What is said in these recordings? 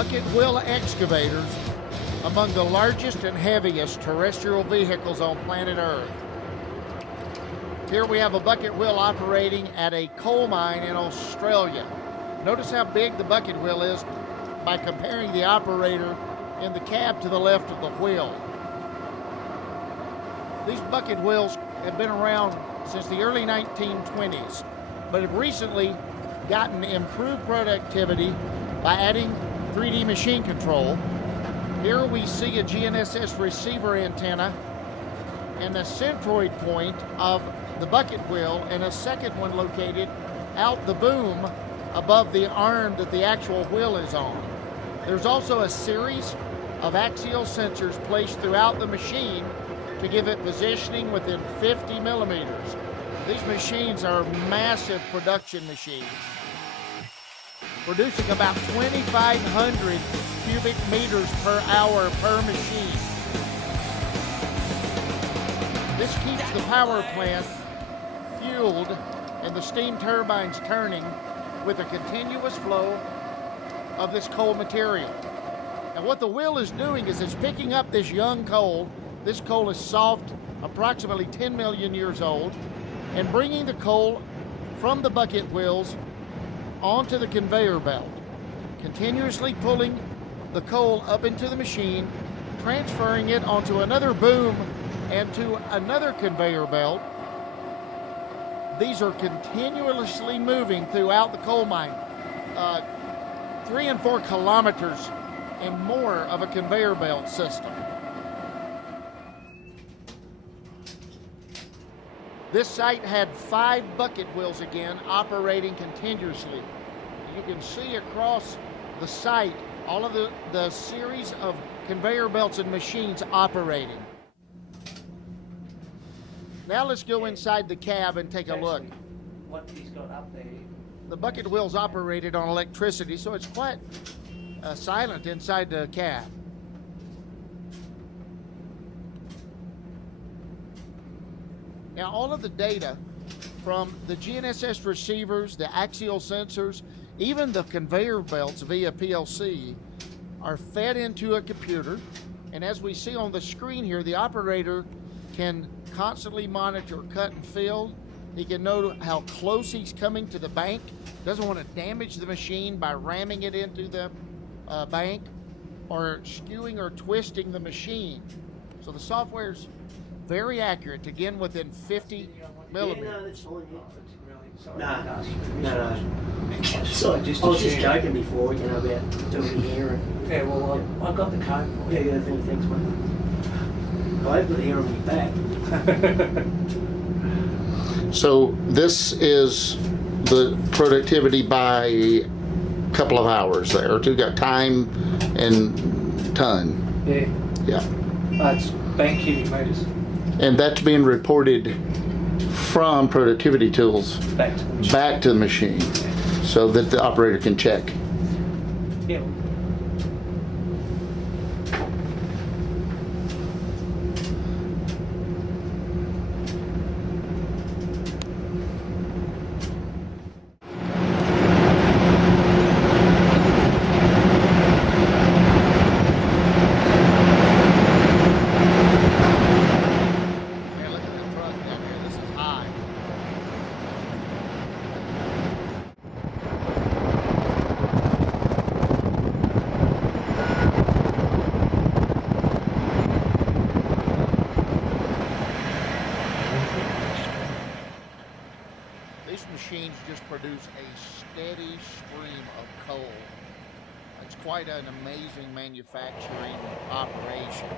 bucket wheel excavators, among the largest and heaviest terrestrial vehicles on planet Earth. Here we have a bucket wheel operating at a coal mine in Australia. Notice how big the bucket wheel is by comparing the operator in the cab to the left of the wheel. These bucket wheels have been around since the early 1920s, but have recently gotten improved productivity by adding 3D machine control. Here we see a GNSS receiver antenna and a centroid point of the bucket wheel, and a second one located out the boom above the arm that the actual wheel is on. There's also a series of axial sensors placed throughout the machine to give it positioning within 50 millimeters. These machines are massive production machines, producing about 2,500 cubic meters per hour per machine. This keeps the power plant fueled and the steam turbines turning with a continuous flow of this coal material. And what the wheel is doing is it's picking up this young coal. This coal is soft, approximately 10 million years old, and bringing the coal from the bucket wheels onto the conveyor belt, continuously pulling the coal up into the machine, transferring it onto another boom and to another conveyor belt. These are continuously moving throughout the coal mine, 3 and 4 kilometers and more of a conveyor belt system. This site had 5 bucket wheels again operating continuously. You can see across the site all of the series of conveyor belts and machines operating. Now let's go inside the cab and take a look. What he's got up there. The bucket wheel's operated on electricity, so it's quite silent inside the cab. Now all of the data from the GNSS receivers, the axial sensors, even the conveyor belts via PLC are fed into a computer. And as we see on the screen here, the operator can constantly monitor cut and fill. He can know how close he's coming to the bank. Doesn't want to damage the machine by ramming it into the bank or skewing or twisting the machine. So the software's very accurate, again within 50 millimeters. No. So I was just joking before, about doing here. Yeah, well, I've got the code for you. Yeah, thanks, mate. I've got the hair on my back. So this is the productivity by a couple of hours there. You got time and ton. Yeah. Yeah. That's bank cubic meters. And that's being reported from productivity tools back to the machine so that the operator can check. Yeah. These machines just produce a steady stream of coal. It's quite an amazing manufacturing operation.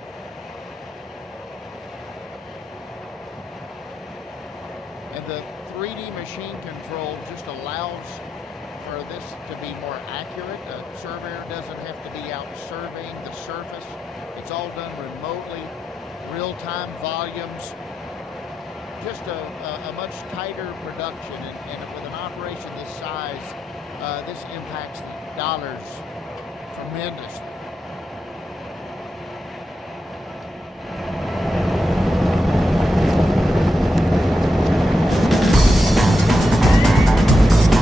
And the 3D machine control just allows for this to be more accurate. The surveyor doesn't have to be out surveying the surface. It's all done remotely, real-time volumes. Just a much tighter production, and with an operation this size, this impacts the dollars tremendously.